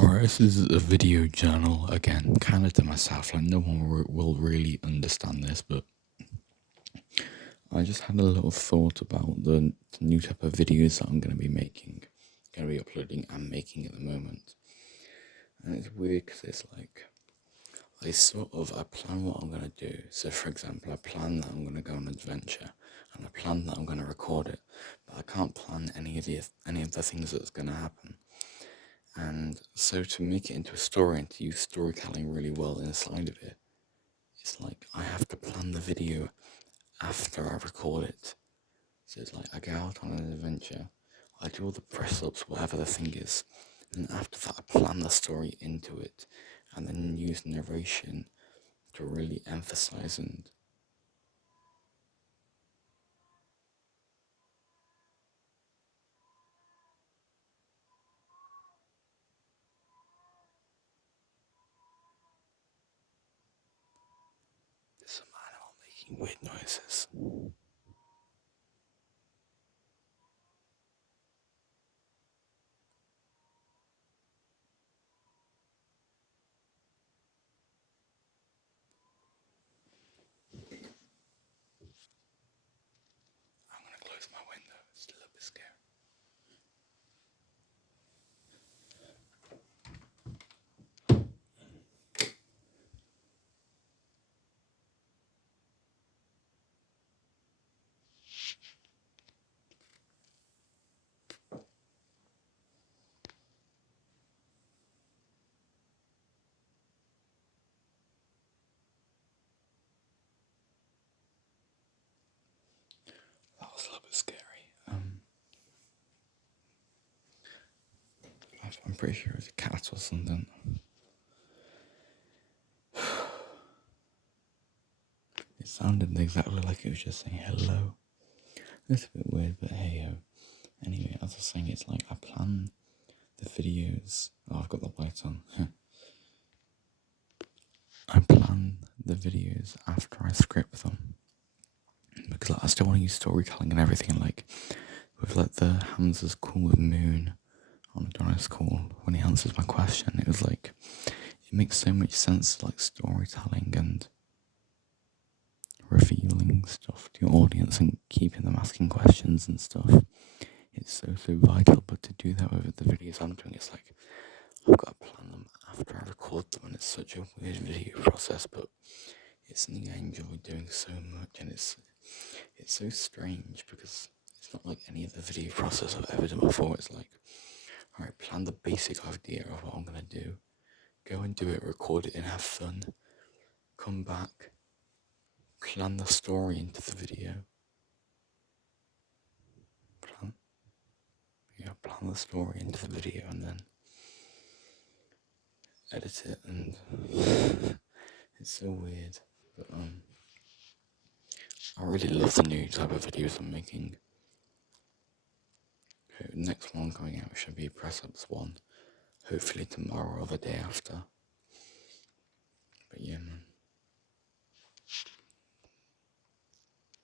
Alright, this is a video journal again, kind of to myself. Like, no one will really understand this, but I just had a little thought about the new type of videos that I'm going to be making, going to be uploading and making at the moment. And it's weird because it's like, I plan what I'm going to do. So, for example, I plan that I'm going to go on an adventure, and I plan that I'm going to record it, but I can't plan any of the things that's going to happen. And so to make it into a story and to use storytelling really well inside of it, it's like I have to plan the video after I record it. So it's like I go out on an adventure, I do all the press ups, whatever the thing is, and after that I plan the story into it and then use narration to really emphasize and there's some animal making weird noises. I'm gonna close my window, it's a little bit scary. That was a little bit scary. I'm pretty sure it was a cat or something. It sounded exactly like it was just saying hello. It's a bit weird, but hey ho. Anyway, as I was saying, it's like I plan the videos. Oh, I've got the light on. I plan the videos after I script them because like, I still want to use storytelling and everything. Like with like the Hamza's call with Moon on Adonis call when he answers my question, it was like it makes so much sense, like storytelling and revealing stuff to your audience and keeping them asking questions and stuff. It's so vital. But to do that with the videos I'm doing, it's like I've got to plan them after I record them, and it's such a weird video process, but it's something I enjoy doing so much, and it's so strange because it's not like any other video process I've ever done before. It's like, alright, plan the basic idea of what I'm gonna do, go and do it, record it and have fun, come back, plan the story into the video, plan the story into the video, and then edit it, and it's so weird, but I really love the new type of videos I'm making. Okay, next one coming out should be Press Ups 1, hopefully tomorrow or the day after. But yeah, man.